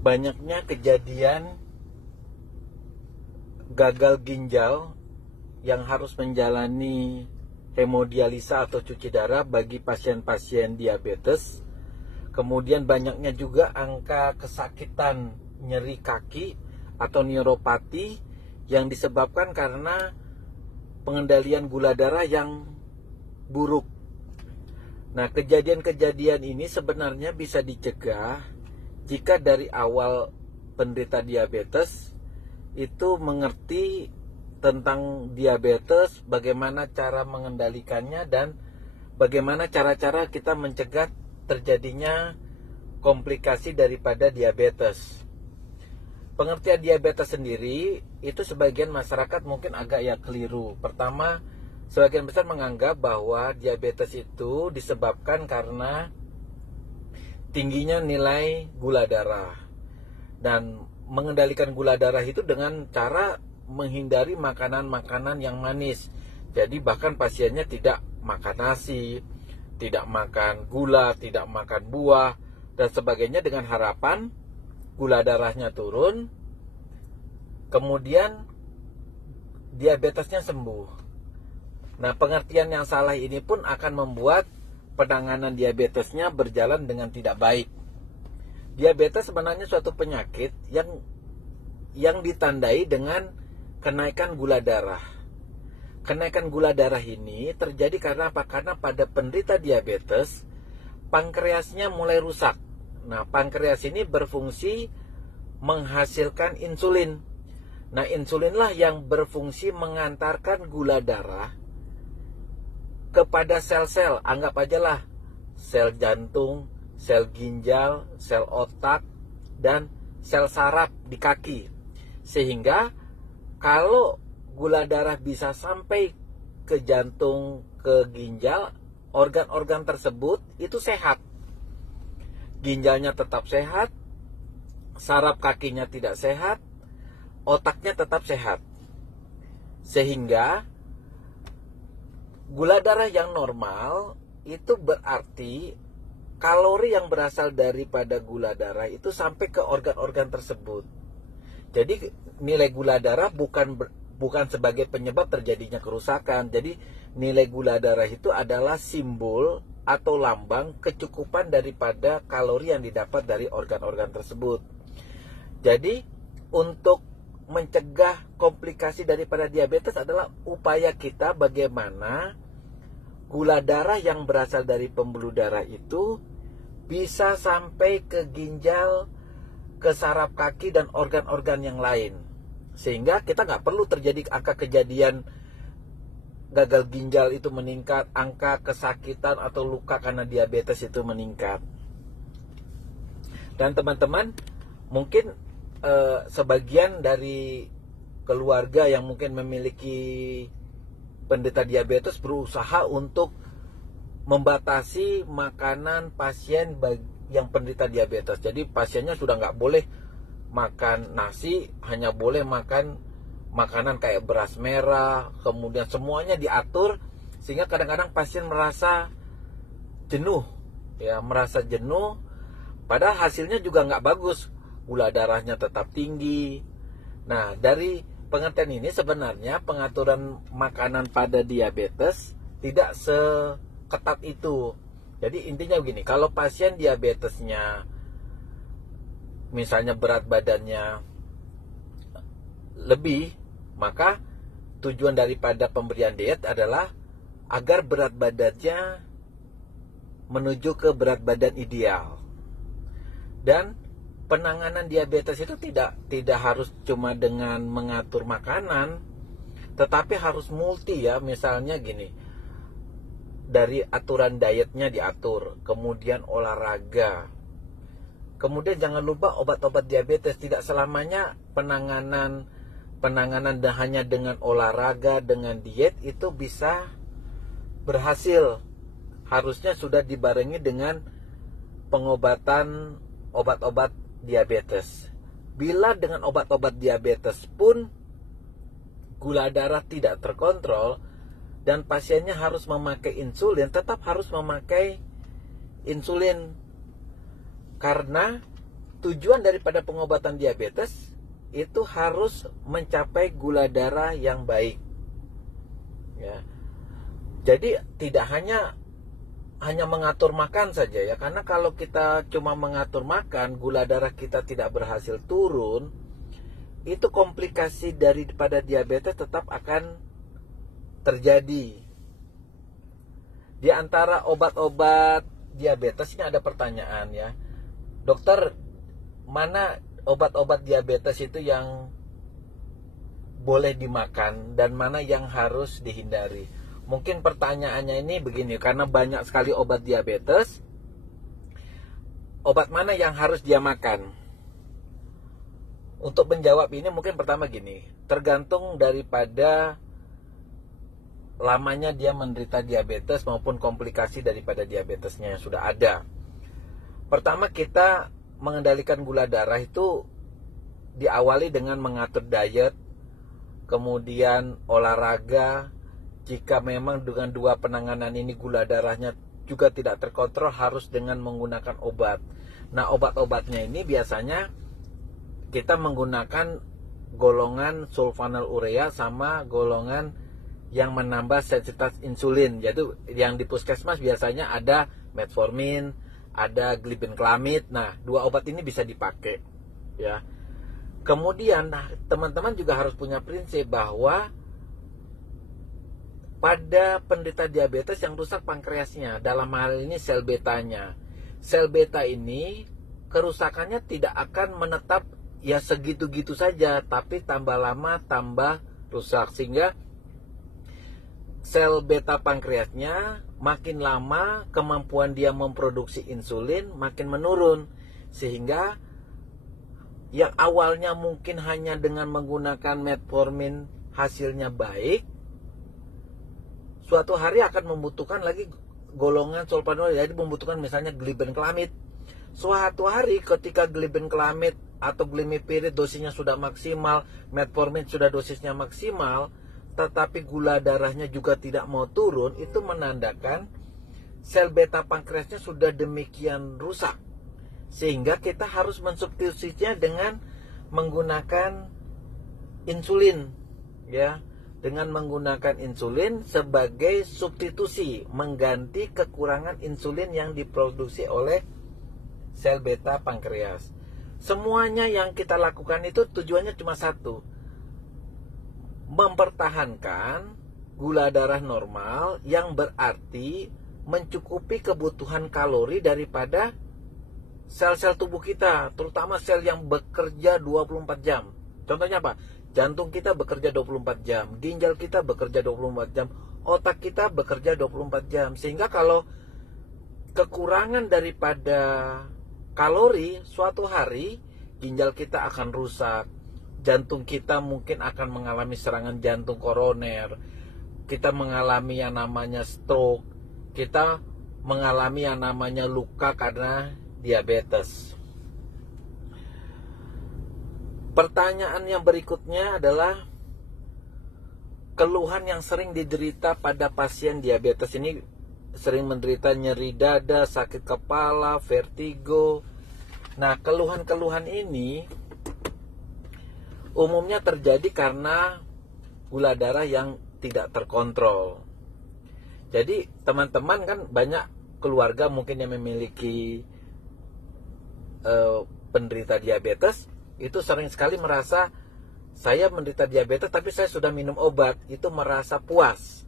banyaknya kejadian gagal ginjal yang harus menjalani hemodialisa atau cuci darah bagi pasien-pasien diabetes. Kemudian banyaknya juga angka kesakitan nyeri kaki atau neuropati yang disebabkan karena pengendalian gula darah yang buruk. Nah, kejadian-kejadian ini sebenarnya bisa dicegah jika dari awal penderita diabetes itu mengerti tentang diabetes, bagaimana cara mengendalikannya, dan bagaimana cara-cara kita mencegah terjadinya komplikasi daripada diabetes. Pengertian diabetes sendiri itu sebagian masyarakat mungkin agak ya keliru. Pertama, sebagian besar menganggap bahwa diabetes itu disebabkan karena tingginya nilai gula darah. Dan mengendalikan gula darah itu dengan cara menghindari makanan-makanan yang manis. Jadi bahkan pasiennya tidak makan nasi, tidak makan gula, tidak makan buah, dan sebagainya dengan harapan gula darahnya turun, kemudian diabetesnya sembuh. Nah, pengertian yang salah ini pun akan membuat penanganan diabetesnya berjalan dengan tidak baik. Diabetes sebenarnya suatu penyakit yang ditandai dengan kenaikan gula darah. Kenaikan gula darah ini terjadi karena apa? Karena pada penderita diabetes, pankreasnya mulai rusak. Nah, pankreas ini berfungsi menghasilkan insulin. Nah, insulinlah yang berfungsi mengantarkan gula darah kepada sel-sel. Anggap aja lah sel jantung, sel ginjal, sel otak, dan sel saraf di kaki. Sehingga kalau gula darah bisa sampai ke jantung, ke ginjal, organ-organ tersebut itu sehat. Ginjalnya tetap sehat, saraf kakinya tidak sehat, otaknya tetap sehat. Sehingga gula darah yang normal itu berarti kalori yang berasal daripada gula darah itu sampai ke organ-organ tersebut. Jadi nilai gula darah bukan sebagai penyebab terjadinya kerusakan. Jadi nilai gula darah itu adalah simbol atau lambang kecukupan daripada kalori yang didapat dari organ-organ tersebut. Jadi untuk mencegah komplikasi daripada diabetes adalah upaya kita bagaimana gula darah yang berasal dari pembuluh darah itu bisa sampai ke ginjal, ke saraf kaki, dan organ-organ yang lain. Sehingga kita nggak perlu terjadi angka kejadian gagal ginjal itu meningkat, angka kesakitan atau luka karena diabetes itu meningkat. Dan teman-teman, mungkin sebagian dari keluarga yang mungkin memiliki penderita diabetes berusaha untuk membatasi makanan pasien yang penderita diabetes. Jadi pasiennya sudah nggak boleh makan nasi, hanya boleh makan makanan kayak beras merah, kemudian semuanya diatur sehingga kadang-kadang pasien merasa jenuh, padahal hasilnya juga nggak bagus, gula darahnya tetap tinggi. Nah, dari pengertian ini sebenarnya pengaturan makanan pada diabetes tidak seketat itu. Jadi intinya begini, kalau pasien diabetesnya misalnya berat badannya lebih, maka tujuan daripada pemberian diet adalah agar berat badannya menuju ke berat badan ideal. Dan penanganan diabetes itu tidak harus cuma dengan mengatur makanan, tetapi harus multi ya. Misalnya gini, dari aturan dietnya diatur, kemudian olahraga, kemudian jangan lupa obat-obat diabetes. Tidak selamanya penanganan dan hanya dengan olahraga, dengan diet itu bisa berhasil. Harusnya sudah dibarengi dengan pengobatan obat-obat diabetes. Bila dengan obat-obat diabetes pun gula darah tidak terkontrol dan pasiennya harus memakai insulin, tetap harus memakai insulin. Karena tujuan daripada pengobatan diabetes itu harus mencapai gula darah yang baik. Ya. Jadi tidak hanya mengatur makan saja ya, karena kalau kita cuma mengatur makan, gula darah kita tidak berhasil turun, itu komplikasi daripada diabetes tetap akan terjadi. Di antara obat-obat diabetes ini ada pertanyaan ya, dokter, mana obat-obat diabetes itu yang boleh dimakan dan mana yang harus dihindari? Mungkin pertanyaannya ini begini, karena banyak sekali obat diabetes, obat mana yang harus dia makan? Untuk menjawab ini mungkin pertama gini, tergantung daripada lamanya dia menderita diabetes maupun komplikasi daripada diabetesnya yang sudah ada. Pertama, kita mengendalikan gula darah itu diawali dengan mengatur diet, kemudian olahraga. Jika memang dengan dua penanganan ini gula darahnya juga tidak terkontrol, harus dengan menggunakan obat. Nah, obat-obatnya ini biasanya kita menggunakan golongan sulfonylurea sama golongan yang menambah sensitivitas insulin. Yaitu yang di puskesmas biasanya ada metformin, ada glibenclamid. Nah, dua obat ini bisa dipakai ya. Kemudian teman-teman juga harus punya prinsip bahwa pada penderita diabetes yang rusak pankreasnya, dalam hal ini sel betanya. Sel beta ini kerusakannya tidak akan menetap ya segitu-gitu saja, tapi tambah lama tambah rusak, sehingga sel beta pankreasnya makin lama kemampuan dia memproduksi insulin makin menurun, sehingga yang awalnya mungkin hanya dengan menggunakan metformin hasilnya baik, suatu hari akan membutuhkan lagi golongan sulfonylurea, jadi membutuhkan misalnya glibenclamid. Suatu hari ketika glibenclamid atau glimepiride dosisnya sudah maksimal, metformin sudah dosisnya maksimal, tetapi gula darahnya juga tidak mau turun, itu menandakan sel beta pankreasnya sudah demikian rusak, sehingga kita harus mensubstitusinya dengan menggunakan insulin ya. Dengan menggunakan insulin sebagai substitusi, mengganti kekurangan insulin yang diproduksi oleh sel beta pankreas. Semuanya yang kita lakukan itu tujuannya cuma satu, mempertahankan gula darah normal, yang berarti mencukupi kebutuhan kalori daripada sel-sel tubuh kita, terutama sel yang bekerja 24 jam. Contohnya apa? Jantung kita bekerja 24 jam, ginjal kita bekerja 24 jam, otak kita bekerja 24 jam. Sehingga kalau kekurangan daripada kalori, suatu hari ginjal kita akan rusak, jantung kita mungkin akan mengalami serangan jantung koroner, kita mengalami yang namanya stroke, kita mengalami yang namanya luka karena diabetes. Pertanyaan yang berikutnya adalah keluhan yang sering diderita pada pasien diabetes ini, sering menderita nyeri dada, sakit kepala, vertigo. Nah, keluhan-keluhan ini umumnya terjadi karena gula darah yang tidak terkontrol. Jadi teman-teman kan banyak keluarga mungkin yang memiliki penderita diabetes, itu sering sekali merasa saya menderita diabetes tapi saya sudah minum obat, itu merasa puas,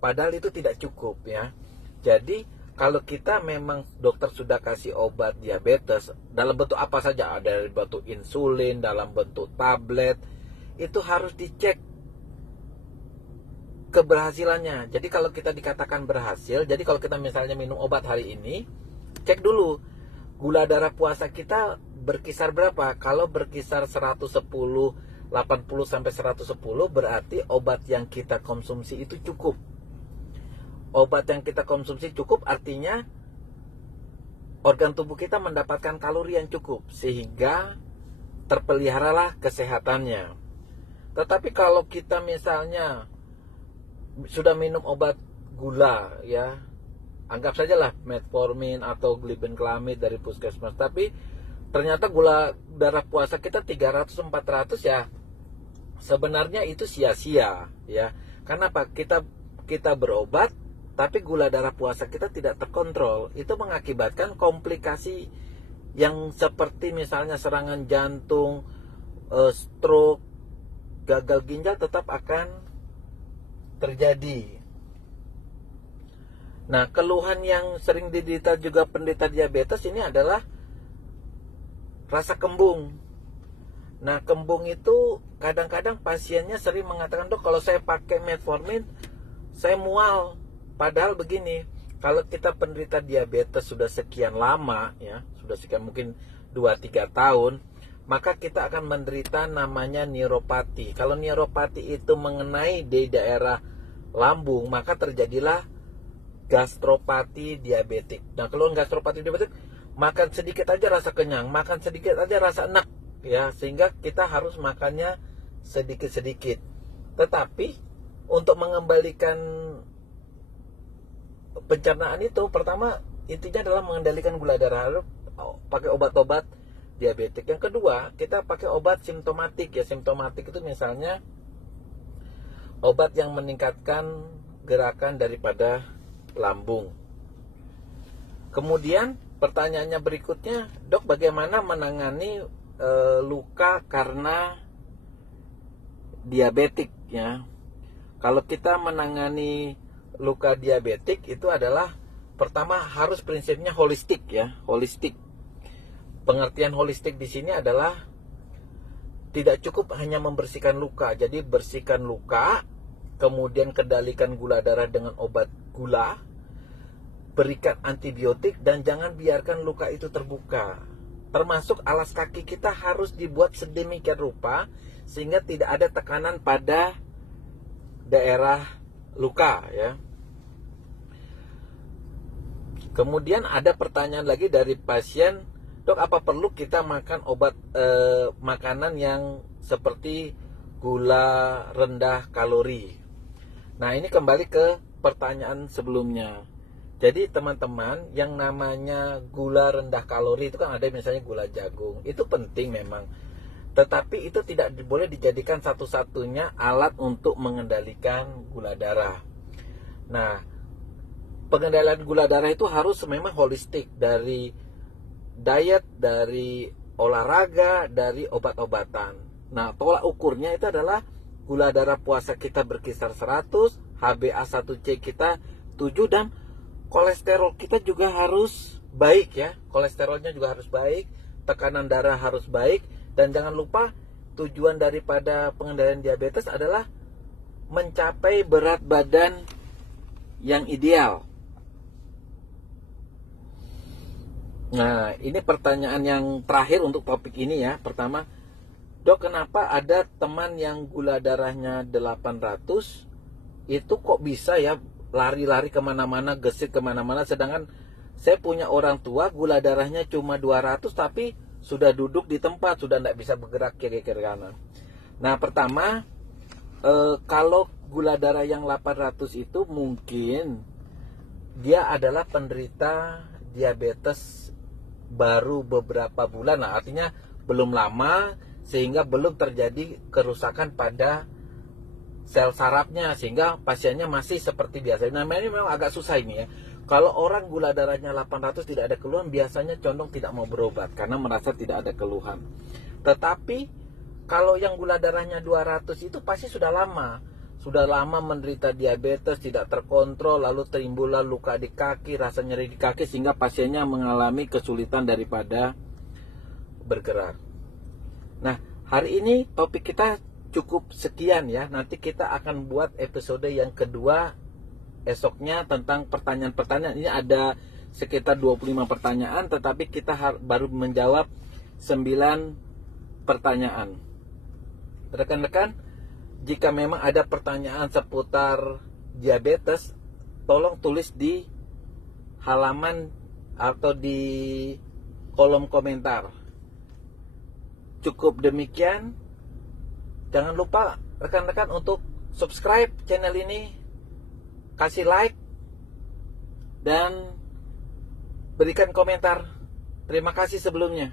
padahal itu tidak cukup ya. Jadi kalau kita memang dokter sudah kasih obat diabetes dalam bentuk apa saja, ada bentuk insulin, dalam bentuk tablet, itu harus dicek keberhasilannya. Jadi kalau kita dikatakan berhasil, jadi kalau kita misalnya minum obat hari ini, cek dulu gula darah puasa kita berkisar berapa. Kalau berkisar 110, 80 sampai 110, berarti obat yang kita konsumsi itu cukup. Obat yang kita konsumsi cukup artinya organ tubuh kita mendapatkan kalori yang cukup, sehingga terpeliharalah kesehatannya. Tetapi kalau kita misalnya sudah minum obat gula ya, anggap sajalah metformin atau glibenclamid dari puskesmas, tapi ternyata gula darah puasa kita 300-400 ya, sebenarnya itu sia-sia ya. Karena apa? Kita berobat tapi gula darah puasa kita tidak terkontrol. Itu mengakibatkan komplikasi yang seperti misalnya serangan jantung, stroke, gagal ginjal tetap akan terjadi. Nah, keluhan yang sering diderita juga penderita diabetes ini adalah rasa kembung. Nah, kembung itu kadang-kadang pasiennya sering mengatakan, "Dok, kalau saya pakai metformin, saya mual." Padahal begini, kalau kita penderita diabetes sudah sekian lama ya, sudah sekian mungkin 2-3 tahun, maka kita akan menderita namanya neuropati. Kalau neuropati itu mengenai di daerah lambung, maka terjadilah gastropati diabetik. Nah, kalau gastropati diabetik, makan sedikit aja rasa kenyang, makan sedikit aja rasa enak ya, sehingga kita harus makannya sedikit-sedikit. Tetapi untuk mengembalikan pencernaan itu, pertama intinya adalah mengendalikan gula darah, lalu pakai obat-obat diabetik. Yang kedua, kita pakai obat simptomatik ya. Simptomatik itu misalnya obat yang meningkatkan gerakan daripada lambung. Kemudian pertanyaannya berikutnya, "Dok, bagaimana menangani luka karena diabetik ya?" Kalau kita menangani luka diabetik itu adalah pertama harus prinsipnya holistik ya, holistik. Pengertian holistik di sini adalah tidak cukup hanya membersihkan luka. Jadi bersihkan luka, kemudian kendalikan gula darah dengan obat gula, berikan antibiotik, dan jangan biarkan luka itu terbuka. Termasuk alas kaki kita harus dibuat sedemikian rupa sehingga tidak ada tekanan pada daerah luka ya. Kemudian ada pertanyaan lagi dari pasien, "Dok, apa perlu kita makan obat makanan yang seperti gula rendah kalori?" Nah, ini kembali ke pertanyaan sebelumnya. Jadi teman-teman, yang namanya gula rendah kalori itu kan ada misalnya gula jagung. Itu penting memang. Tetapi itu tidak boleh dijadikan satu-satunya alat untuk mengendalikan gula darah. Nah, pengendalian gula darah itu harus memang holistik, dari diet, dari olahraga, dari obat-obatan. Nah, tolak ukurnya itu adalah gula darah puasa kita berkisar 100, HbA1c kita 7, dan kolesterol kita juga harus baik ya. Kolesterolnya juga harus baik, tekanan darah harus baik, dan jangan lupa tujuan daripada pengendalian diabetes adalah mencapai berat badan yang ideal. Nah, ini pertanyaan yang terakhir untuk topik ini ya. Pertama, "Dok, kenapa ada teman yang gula darahnya 800 itu kok bisa ya lari-lari kemana-mana, gesit kemana-mana, sedangkan saya punya orang tua gula darahnya cuma 200 tapi sudah duduk di tempat, sudah tidak bisa bergerak kiri-kiri kanan." Nah, pertama, kalau gula darah yang 800 itu mungkin dia adalah penderita diabetes baru beberapa bulan, nah artinya belum lama, sehingga belum terjadi kerusakan pada sel sarafnya, sehingga pasiennya masih seperti biasa. Nah, ini memang agak susah ini ya. Kalau orang gula darahnya 800 tidak ada keluhan, biasanya condong tidak mau berobat karena merasa tidak ada keluhan. Tetapi kalau yang gula darahnya 200 itu pasti sudah lama menderita diabetes, tidak terkontrol, lalu timbullah luka di kaki, rasa nyeri di kaki, sehingga pasiennya mengalami kesulitan daripada bergerak. Nah, hari ini topik kita cukup sekian ya. Nanti kita akan buat episode yang kedua esoknya tentang pertanyaan-pertanyaan. Ini ada sekitar 25 pertanyaan, tetapi kita baru menjawab 9 pertanyaan. Rekan-rekan, jika memang ada pertanyaan seputar diabetes, tolong tulis di halaman atau di kolom komentar. Cukup demikian. Jangan lupa rekan-rekan untuk subscribe channel ini, kasih like, dan berikan komentar. Terima kasih sebelumnya.